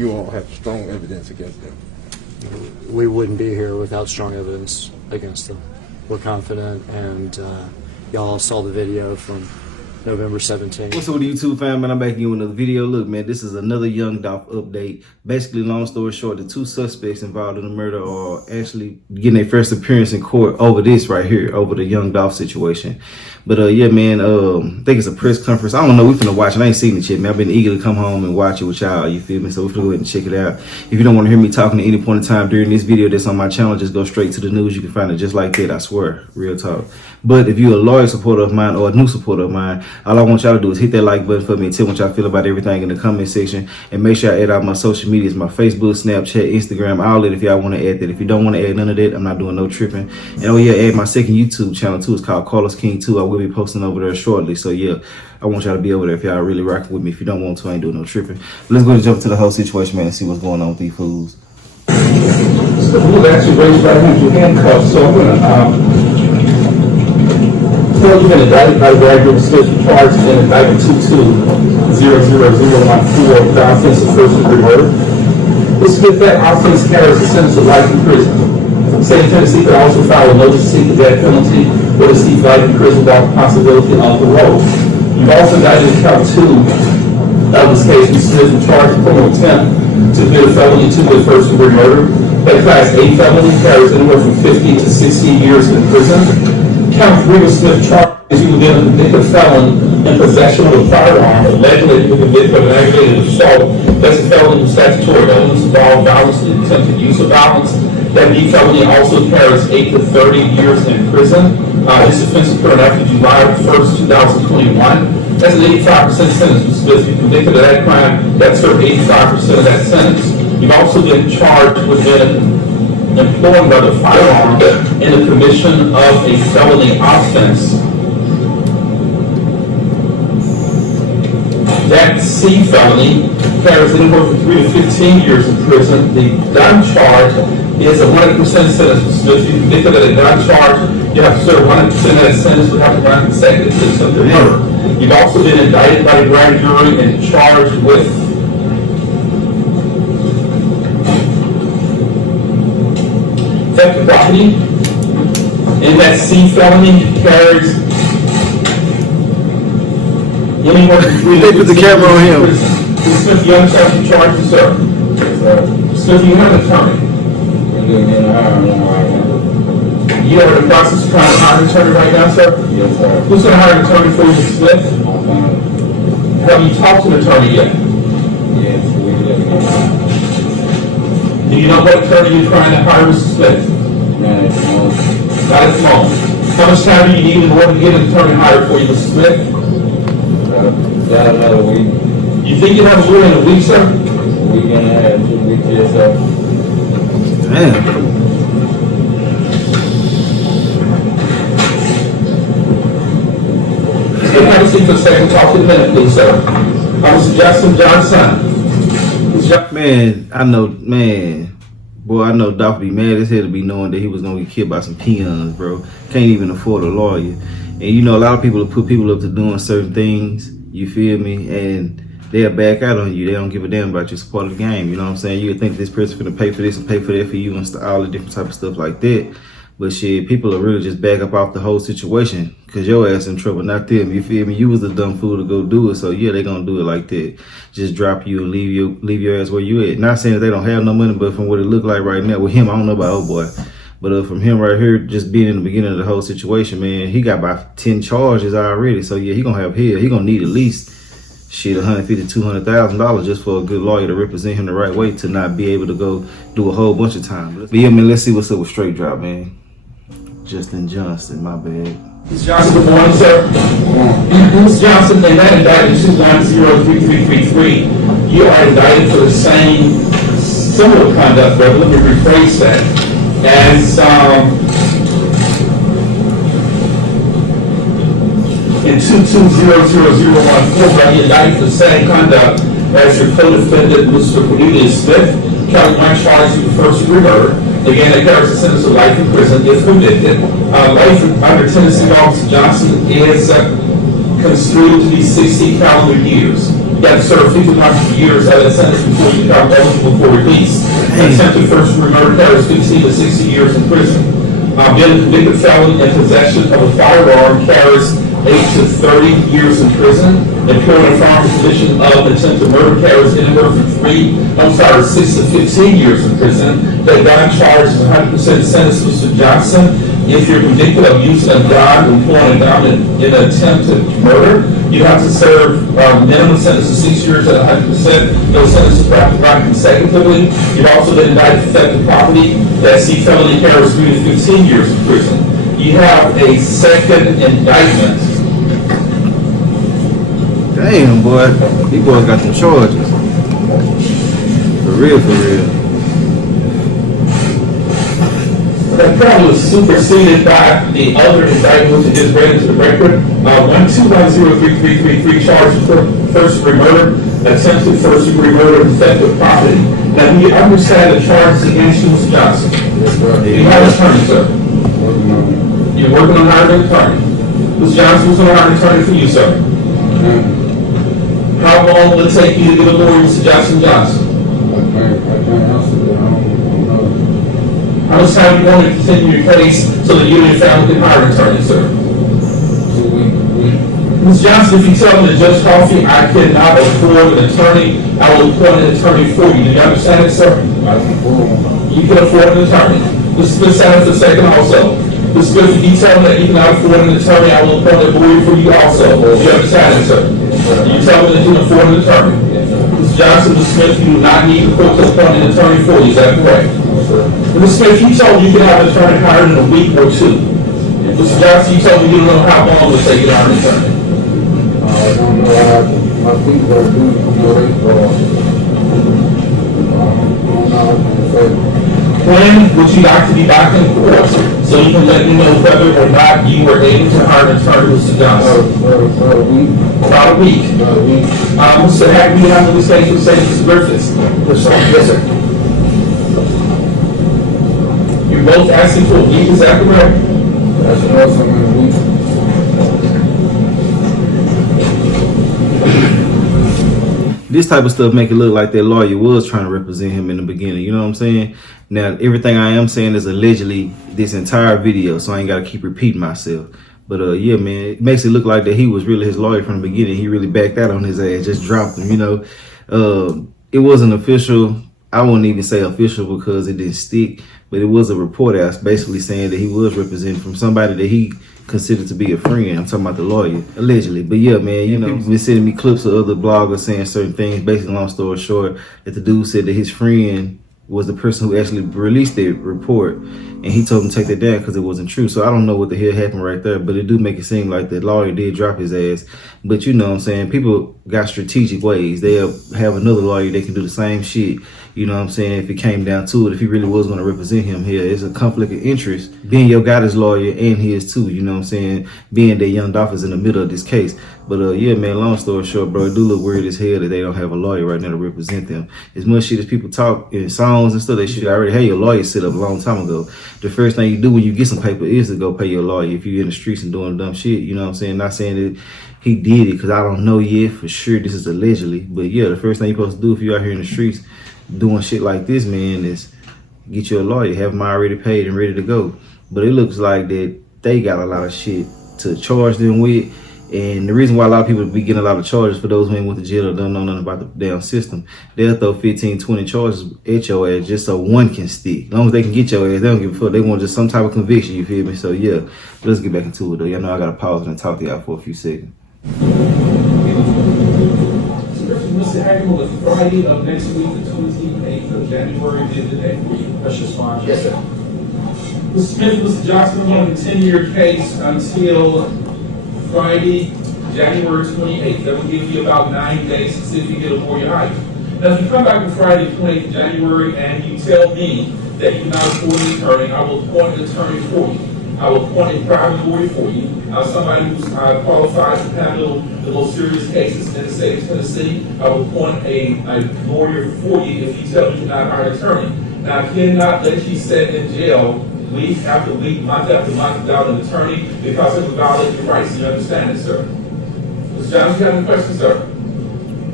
you all have strong evidence against them. We wouldn't be here without strong evidence against them. We're confident, and y'all saw the video from November 17th. What's up with YouTube fam, man? I'm back again with another video. Look, man, this is another Young Dolph update. Basically, long story short, the two suspects involved in the murder are actually getting their first appearance in court over this right here, over the Young Dolph situation. But yeah, man, I think it's a press conference. I don't know, we finna watch it. I ain't seen it yet, man. I've been eager to come home and watch it with y'all, you feel me? So we're finna go ahead and check it out. If you don't want to hear me talking at any point in time during this video that's on my channel, just go straight to the news. You can find it just like that, I swear, real talk. But if you're a loyal supporter of mine or a new supporter of mine, all I want y'all to do is hit that like button for me and tell me what y'all feel about everything in the comment section. And make sure I add all my social medias, my Facebook, Snapchat, Instagram, all that if y'all want to add that. If you don't want to add none of that, I'm not doing no tripping. And oh yeah, add my second YouTube channel too. It's called Carlos King 2. I will be posting over there shortly. So yeah, I want y'all to be over there if y'all really rocking with me. If you don't want to, I ain't doing no tripping. But let's go and jump to the whole situation, man, and see what's going on with these fools. So we'll actually raise your right hand, your handcuffs. So I'm gonna tell you've been indicted by the grand jury special charge in indictment 22-00014 for the offense of first-degree murder. This is that offense carries a sentence of life in prison. The state of Tennessee could also file a notice to seek the death penalty or to seek life in prison without the possibility of parole. You've also indicted in count 2 of this case, Mr. Smith, in charge of criminal attempt to commit a felony to commit first-degree murder. That class A felony carries anywhere from 15 to 16 years in prison. Count 3 of Smith charges you with being a convicted felon in possession of a firearm, allegedly convicted of an aggravated assault. That's a felony with statutory elements involved violence and attempted use of violence. That B felony also carries 8 to 30 years in prison. This offense occurred after July 1st, 2021. That's an 85% sentence. Mr. Smith, if you're convicted of that crime, that served 85% of that sentence. You've also been charged with being employed by the firearm in the commission of a felony offense. That C felony carries anywhere from 3 to 15 years in prison. The gun charge is a 100% sentence. So if you're convicted of a gun charge, you have to serve 100% of that sentence. You have to run consecutive to the murder. You've also been indicted by the grand jury and charged with theft of property. And that C felony carries anywhere from 3 to 15 years. Put the camera on him. Mr. Smith, you understand what you're charged with, sir? Yes, Smith, you have an attorney. You are in the process of trying to hire an attorney right now, sir? Yes, sir. Who's going to hire an attorney for you, Mr. Smith? Have you talked to an attorney yet? Yes, we did. Do you know what attorney you're trying to hire, Mr. Smith? Not at the moment. How much time do you need in order to get an attorney hired for you, Mr. Smith? About another week. You think you'll have a lawyer in a week, sir? A week and a half, 2 weeks, yes, sir. Damn. Have a seat for a second. Talk to the minute, please, sir. Mr. Justin Johnson. Man, I know, man. Boy, I know Dolph be mad as hell to be knowing that he was gonna get killed by some peons, bro. Can't even afford a lawyer. And you know, a lot of people put people up to doing certain things, you feel me? And they'll back out on you. They don't give a damn about your support of the game. You know what I'm saying? You would think this person's gonna pay for this and pay for that for you and all the different type of stuff like that. But shit, people are really just back up off the whole situation because your ass in trouble, not them. You feel me? You was the dumb fool to go do it. So yeah, they gonna do it like that. Just drop you and leave your ass where you at. Not saying that they don't have no money, but from what it look like right now with him, I don't know about old boy. But from him right here, just being in the beginning of the whole situation, man, he got about 10 charges already. So yeah, he gonna have hell. He gonna need at least shit $150,000 to $200,000 just for a good lawyer to represent him the right way to not be able to go do a whole bunch of time. But yeah, man, let's see what's up with Straight Drop, man. Justin Johnson, my bad. Mr. Johnson, good morning, sir. Mr. Johnson, in that indictment 2103333, you are indicted for the same similar conduct, but let me rephrase that. As in 22-00014, you indicted for the same conduct as your co-defendant, Mr. Cornelius Smith. Count 1 charges you with first-degree murder. Again, that carries a sentence of life in prison if convicted. Life under Tennessee law, Mr. Johnson, is construed to be 60 calendar years. You have to serve 50 years of that sentence before you become eligible for release. Attempted first-degree murder carries 15 to 60 years in prison. Being a convicted felon in possession of a firearm carries 8 to 30 years in prison. Employing a firearm position of attempted murder carries anywhere from 6 to 15 years in prison. The gun charge is 100% sentence, Mr. Johnson. If you're convicted of using a gun, employing a gun in attempted murder, you have to serve minimum sentence of 6 years at 100%. Those sentences right consecutively. You've also been indicted for theft of property. That C felony carries 3 to 15 years in prison. You have a second indictment. Damn, boy. These boys got some charges. For real, for real. That probably was superseded by the other indictment which is read into the record. 1210333 charged for first-degree murder, attempted first-degree murder, and theft of property. Now, do you understand the charges against you, Mr. Johnson? Yes, sir. You have an attorney, sir. Working on it. You're working on hiring an attorney. Mr. Johnson, who's going to hire an attorney for you, sir? How long will it take you to get a lawyer, Mr. Johnson? I can't answer that. I don't know. How much time do you want to continue your case so that you and your family can hire an attorney, sir? 2 weeks. Ms. Johnson, if you tell me that Judge Coffey, I cannot afford an attorney, I will appoint an attorney for you. Do you understand it, sir? I can afford one. You can afford an attorney. Mr. Smith, stand for a second also. Mr. Smith, if you tell me that you cannot afford an attorney, I will appoint a lawyer for you also. Do you understand it, sir? You tell me that you can afford an attorney. Mr. Johnson, Mr. Smith, you do not need the court to appoint an attorney for you. Is that correct? Mr. Smith, you told me you can have an attorney hired in a week or 2. Mr. Johnson, you told me you don't know how long it will take you to hire an attorney. I don't know how my people are doing before they start. I don't know how to say. When would you like to be back in court so you can let me know whether or not you were able to hire an attorney, Mr. Johnson? About a week. About a week. Mr. Hack, we have this case with Mr. Griffiths. Yes, sir. You're both asking for a week, is that correct? That's also in a week. This type of stuff make it look like that lawyer was trying to represent him in the beginning. You know what I'm saying? Now, everything I am saying is allegedly this entire video, so I ain't got to keep repeating myself. But, yeah, man, it makes it look like that he was really his lawyer from the beginning. He really backed out on his ass, just dropped him, you know. It wasn't official. I wouldn't even say official because it didn't stick, but it was a report out basically saying that he was represented from somebody that he considered to be a friend. I'm talking about the lawyer, allegedly. But yeah, man, you know, people been sending me clips of other bloggers saying certain things. Basically, long story short, that the dude said that his friend was the person who actually released the report, and he told him to take that down because it wasn't true. So I don't know what the hell happened right there, but it do make it seem like the lawyer did drop his ass. But you know what I'm saying, people got strategic ways. They'll have another lawyer, they can do the same shit. You know what I'm saying? If it came down to it, if he really was going to represent him here, it's a conflict of interest. Being your guy's lawyer and his too, you know what I'm saying? Being that Young Dolph is in the middle of this case. But yeah, man, long story short, bro, it do look weird as hell that they don't have a lawyer right now to represent them. As much shit as people talk in songs and stuff, they should already have your lawyer set up a long time ago. The first thing you do when you get some paper is to go pay your lawyer if you're in the streets and doing dumb shit, you know what I'm saying? Not saying that he did it, because I don't know yet for sure. This is allegedly. But yeah, the first thing you're supposed to do if you're out here in the streets doing shit like this, man, is get you a lawyer, have them already paid and ready to go. But it looks like that they got a lot of shit to charge them with. And the reason why a lot of people be getting a lot of charges, for those who ain't went to jail or don't know nothing about the damn system, they'll throw 15, 20 charges at your ass just so one can stick. As long as they can get your ass, they don't give a fuck. They want just some type of conviction, you feel me? So yeah, let's get back into it though. Y'all know I gotta pause and talk to y'all for a few seconds. Mr. Hackman, was Friday of next week, the 28th of January, is the day for you? That's just fine. Yes, sir. Mr. Smith, Mr. Johnson, we're going to continue your case until Friday, January 28th. That will give you about 9 days to see if you get a lawyer hired. Now, if you come back on Friday, 28th January, and you tell me that you cannot afford an attorney, I will appoint an attorney for you. I will appoint a private lawyer for you, somebody who's qualified to handle the most serious cases in the state of Tennessee. I will appoint a lawyer for you if you tell me you're not hired an attorney. Now, I cannot let you sit in jail week after week, month after month without an attorney because it would violate your rights. You understand it, sir? Mr. Johnson, you have any questions, sir?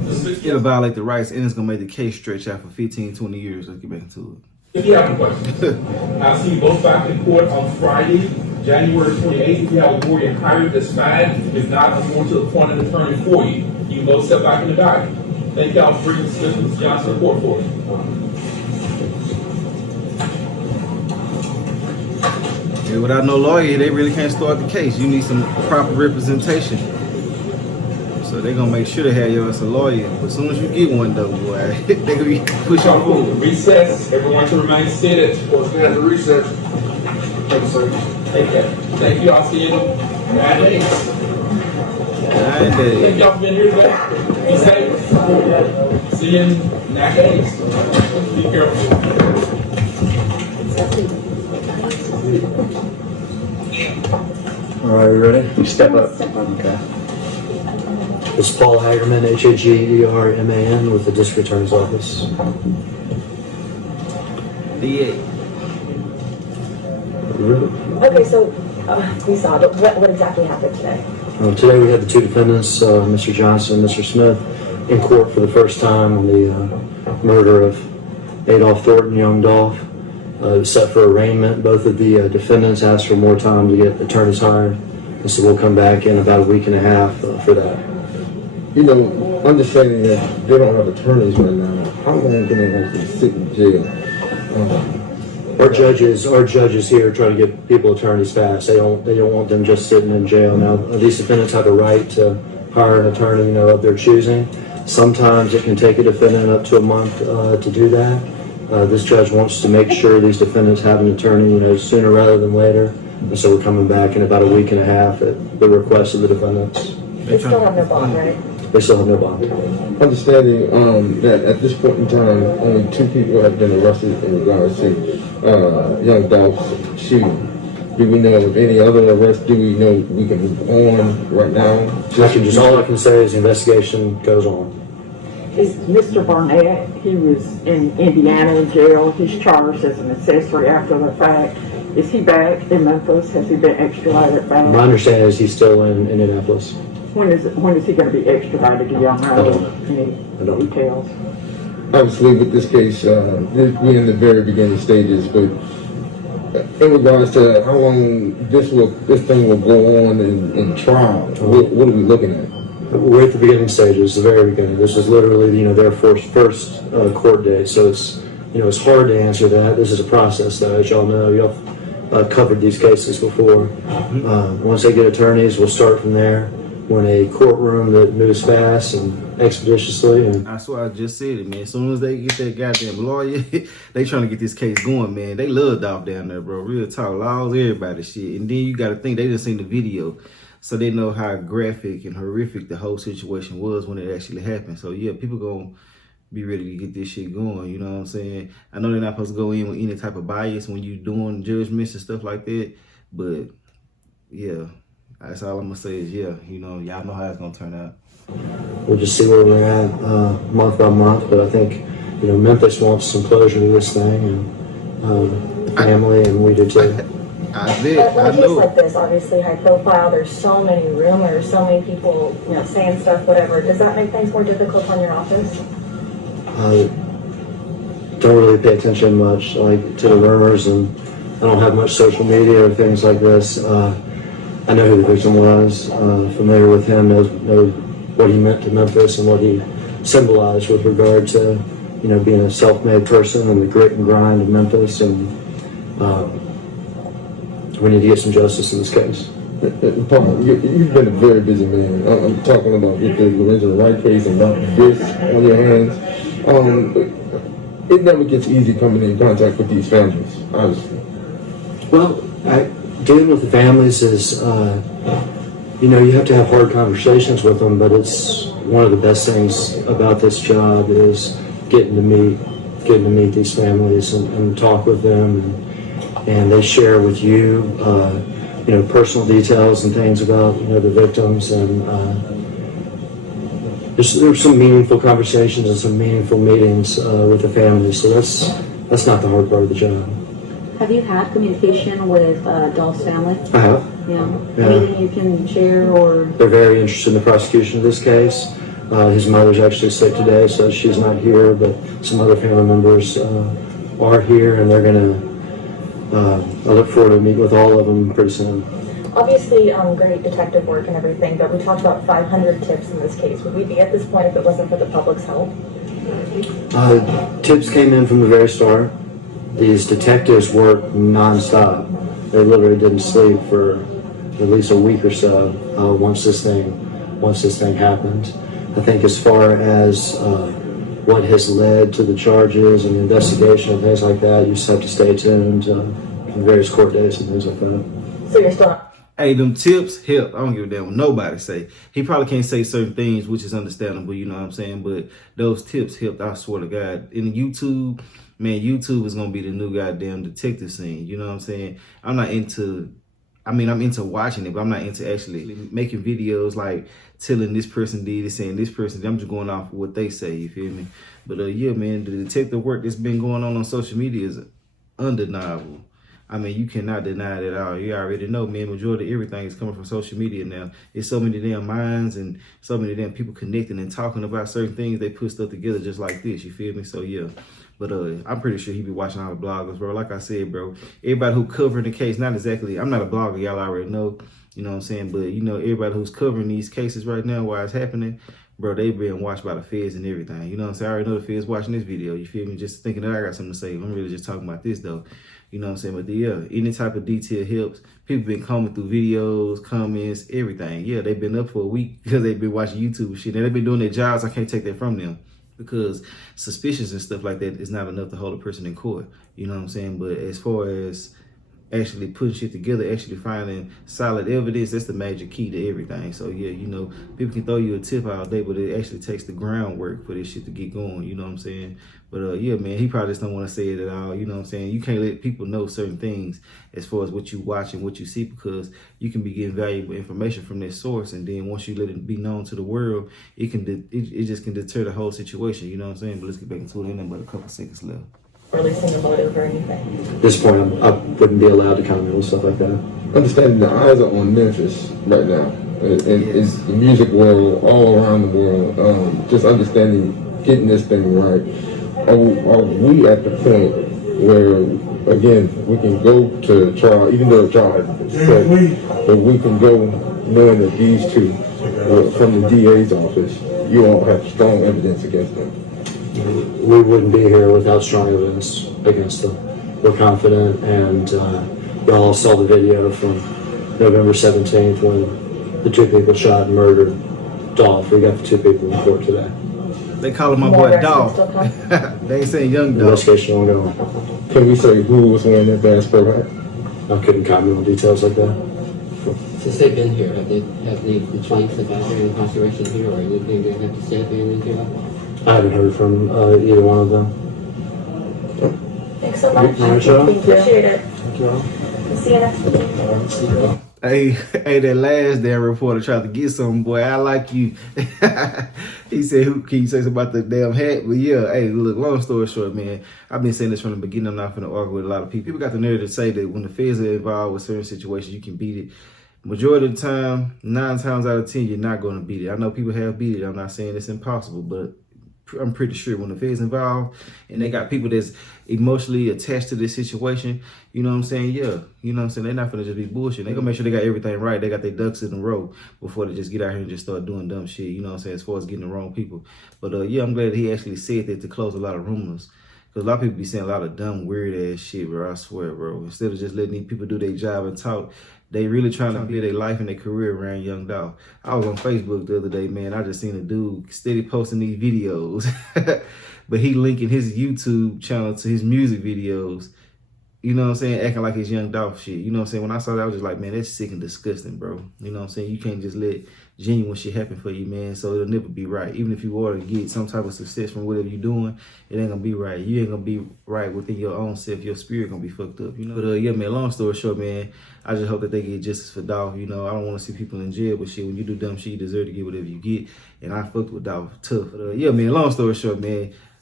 It'll violate the rights, and it's gonna make the case stretch out for 15, 20 years. Let's get back into If you have any questions, I'll see you both back in court on Friday, January 28th. If you have a warrior hired, that's fine. If not, I'm going to appoint an attorney for you. You can both step back in the docket. Thank y'all for bringing Mr. Johnson to court for us. it. And without no lawyer, they really can't start the case. You need some proper representation. So they're gonna make sure to have you as a lawyer. But as soon as you get one, though, boy, they gonna be pushing Y'all forward. cool. Recess. Everyone to remain seated. We'll stand to recess. Take care. Thank you. I'll see you in 9 days. Thank y'all for being here today. Be safe. See you in 9 days. Be careful. All right, you ready? You step up. Okay. This is Paul Hagerman, Hagerman, with the District Attorney's Office. DA. Okay, so we saw, but what exactly happened today? Today we had the two defendants, Mr. Johnson and Mr. Smith, in court for the first time on the murder of Adolph Thornton, Young Dolph. It was set for arraignment. Both of the defendants asked for more time to get attorneys hired, and so we'll come back in about a week and a half for that. You know, understanding that they don't have attorneys right now, how long can they actually sit in jail? Our judges here try to get people attorneys fast. They don't want them just sitting in jail. Now, these defendants have a right to hire an attorney, of their choosing. Sometimes it can take a defendant up to a month to do that. This judge wants to make sure these defendants have an attorney, sooner rather than later. And so we're coming back in about a week and a half at the request of the defendants. They still have no bond, right? They still have no bond. Understanding that at this point in time, only 2 people have been arrested in regards to Young Dolph's shooting. Do we know of any other arrests? Do we know we can move on right now? All I can say is the investigation goes on. Is Mr. Barnett, he was in Indiana in jail. He's charged as an accessory after the fact. Is he back in Memphis? Has he been extradited back? My understanding is he's still in Indianapolis. When is he going to be extradited to Young Dolph? Any I don't know. details? Obviously, with this case, we're in the very beginning stages, but in regards to how long this thing will go on in trial, what are we looking at? We're at the beginning stages, the very beginning. This is literally, their first court date. So it's hard to answer that. This is a process, though, as y'all know. Y'all covered these cases before. Once they get attorneys, we'll start from there. We're in a courtroom that moves fast and expeditiously. And I swear I just said it, man. As soon as they get that goddamn lawyer, they trying to get this case going, man. They love Dolph down there, bro. Real talk, laws, everybody, shit. And then you got to think they just seen the video, so they know how graphic and horrific the whole situation was when it actually happened. So yeah, people gonna be ready to get this shit going. You know what I'm saying? I know they're not supposed to go in with any type of bias when you doing judgments and stuff like that, but yeah. That's all I'm gonna say is y'all know how it's gonna turn out. we'll just see where we're at month by month. But I think, Memphis wants some closure to this thing, and the family, and we do too. But in a case like this, obviously high profile, there's so many rumors, so many people, saying stuff, whatever. Does that make things more difficult on your office? Don't really pay attention much to the rumors, and I don't have much social media or things like this. I know who the victim was, familiar with him, know what he meant to Memphis and what he symbolized with regard to, being a self-made person and the grit and grind of Memphis, and we need to get some justice in this case. Paul, you've been a very busy man. I'm talking about with the Lorenzo Wright case and about this on your hands. It never gets easy coming in contact with these families, honestly. Well, dealing with the families is, you have to have hard conversations with them, but it's one of the best things about this job is getting to meet these families and talk with them, and they share with you, personal details and things about, the victims, and there's some meaningful conversations and some meaningful meetings with the families, so that's not the hard part of the job. Have you had communication with Dolph's family? I have. Yeah. Yeah. Anything you can share or? They're very interested in the prosecution of this case. His mother's actually sick today, so she's not here, but some other family members are here, and they're gonna, I look forward to meeting with all of them pretty soon. Obviously, great detective work and everything, but we talked about 500 tips in this case. Would we be at this point if it wasn't for the public's help? Tips came in from the very start. These detectives worked nonstop. They literally didn't sleep for at least a week or so once this thing happened. I think as far as what has led to the charges and the investigation and things like that, you just have to stay tuned in various court dates and things like that. So you're still... Hey, them tips help. I don't give a damn what nobody say. He probably can't say certain things, which is understandable, you know what I'm saying? But those tips helped, I swear to God. In YouTube, man, YouTube is going to be the new goddamn detective scene, you know what I'm saying? I'm into watching it, but I'm not into actually making videos like telling this person did this and this person. I'm just going off what they say, you feel me? But yeah, man, the detective work that's been going on social media is undeniable. I mean, you cannot deny it at all. You already know, man, majority of everything is coming from social media now. It's so many damn minds and so many damn people connecting and talking about certain things. They put stuff together just like this, you feel me? So, yeah. But I'm pretty sure he be watching all the bloggers, bro. Like I said, bro, everybody who covering the case, not exactly, I'm not a blogger, y'all already know, you know what I'm saying? But, you know, everybody who's covering these cases right now while it's happening, bro, they being watched by the feds and everything. You know what I'm saying? I already know the feds watching this video, you feel me? Just thinking that I got something to say. I'm really just talking about this, though. You know what I'm saying? But yeah, any type of detail helps. People been coming through videos, comments, everything. Yeah, they've been up for a week because they've been watching YouTube and shit. And they've been doing their jobs. I can't take that from them because suspicions and stuff like that is not enough to hold a person in court. You know what I'm saying? But as far as actually putting shit together, actually finding solid evidence, that's the major key to everything. So yeah, you know, people can throw you a tip all day, but it actually takes the groundwork for this shit to get going, you know what I'm saying? But yeah, man, he probably just don't want to say it at all, you know what I'm saying? You can't let people know certain things as far as what you watch and what you see, because you can be getting valuable information from that source, and then once you let it be known to the world, it just can deter the whole situation, you know what I'm saying? But let's get back into it, ain't but a couple seconds left. Releasing the motive or anything? At this point, I wouldn't be allowed to comment on stuff like that. Understanding the eyes are on Memphis right now. It's the music world, all around the world. Just understanding, getting this thing right. Are we at the point where, again, we can go to trial, even though the trial hasn't been set, but we can go knowing that these two, from the DA's office, you all have strong evidence against them? We wouldn't be here without strong evidence against them. We're confident, and y'all saw the video from November 17th when the two people shot and murdered Dolph. We got the two people in court today. They call him my boy Dolph. They ain't saying Young Dolph. Investigation ongoing. Can we say who was wearing that Bass Pro hat? I couldn't comment on details like that. Since they've been here, have the complaints about hearing incarceration here or anything they have to say about anything like that? I haven't heard from either one of them. Thanks so much. Thank you. Appreciate it. Thank you all. We'll see you next week. Hey, that last damn reporter tried to get something, boy. I like you. He said, "Who can you say something about the damn hat?" But yeah, hey, look. Long story short, man, I've been saying this from the beginning. I'm not going to argue with a lot of people. People got the nerve to say that when the feds are involved with certain situations, you can beat it. Majority of the time, 9 times out of 10, you're not going to beat it. I know people have beat it. I'm not saying it's impossible, but I'm pretty sure when the feds involved and they got people that's emotionally attached to this situation, you know what I'm saying? Yeah, you know what I'm saying? They're not gonna just be bullshit. They're gonna make sure they got everything right. They got their ducks in a row before they just get out here and just start doing dumb shit, you know what I'm saying? As far as getting the wrong people. But yeah, I'm glad he actually said that to close a lot of rumors. Because a lot of people be saying a lot of dumb, weird ass shit, bro. I swear, bro. Instead of just letting these people do their job and talk, they really trying to build their life and their career around Young Dolph. I was on Facebook the other day, man. I just seen a dude steady posting these videos. But he linking his YouTube channel to his music videos. You know what I'm saying? Acting like it's Young Dolph shit. You know what I'm saying? When I saw that, I was just like, man, that's sick and disgusting, bro. You know what I'm saying? You can't just let genuine shit happen for you, man. So it'll never be right. Even if you want to get some type of success from whatever you're doing, it ain't gonna be right. You ain't gonna be right within your own self. Your spirit gonna be fucked up, you know? But yeah, man, long story short, man, I just hope that they get justice for Dolph. You know, I don't want to see people in jail, but shit, when you do dumb shit, you deserve to get whatever you get. And I fucked with Dolph tough. But yeah, man, long story short, man,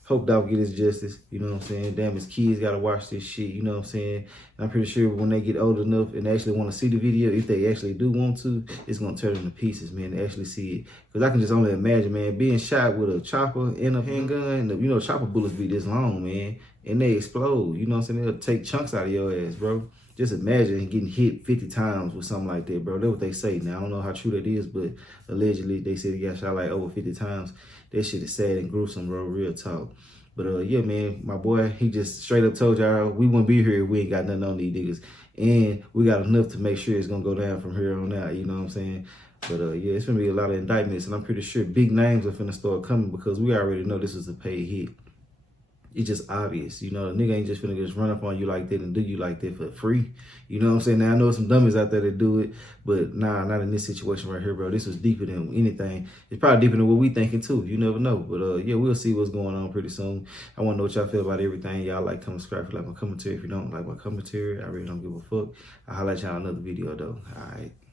Hope Dolph get his justice, you know what I'm saying? Damn, his kids gotta watch this shit, you know what I'm saying? And I'm pretty sure when they get old enough and actually want to see the video, if they actually do want to, it's gonna tear them to pieces, man, to actually see it. Cause I can just only imagine, man, being shot with a chopper and a handgun, and you know, chopper bullets be this long, man, and they explode, you know what I'm saying? They'll take chunks out of your ass, bro. Just imagine getting hit 50 times with something like that, bro. That's what they say. Now, I don't know how true that is, but allegedly they said he got shot like over 50 times. That shit is sad and gruesome, bro. Real talk. But yeah, man, my boy, he just straight up told y'all we wouldn't be here if we ain't got nothing on these niggas. And we got enough to make sure it's gonna go down from here on out, you know what I'm saying? But yeah, it's gonna be a lot of indictments, and I'm pretty sure big names are finna start coming because we already know this is a paid hit. It's just obvious, you know, the nigga ain't just finna just run up on you like that and do you like that for free. You know what I'm saying? Now, I know some dummies out there that do it, but nah, not in this situation right here, bro. This was deeper than anything. It's probably deeper than what we thinking too. You never know. But yeah, we'll see what's going on pretty soon. I wanna know what y'all feel about everything. Y'all like, comment, subscribe, if you like my commentary. If you don't like my commentary, I really don't give a fuck. I'll holler at y'all in another video though. All right.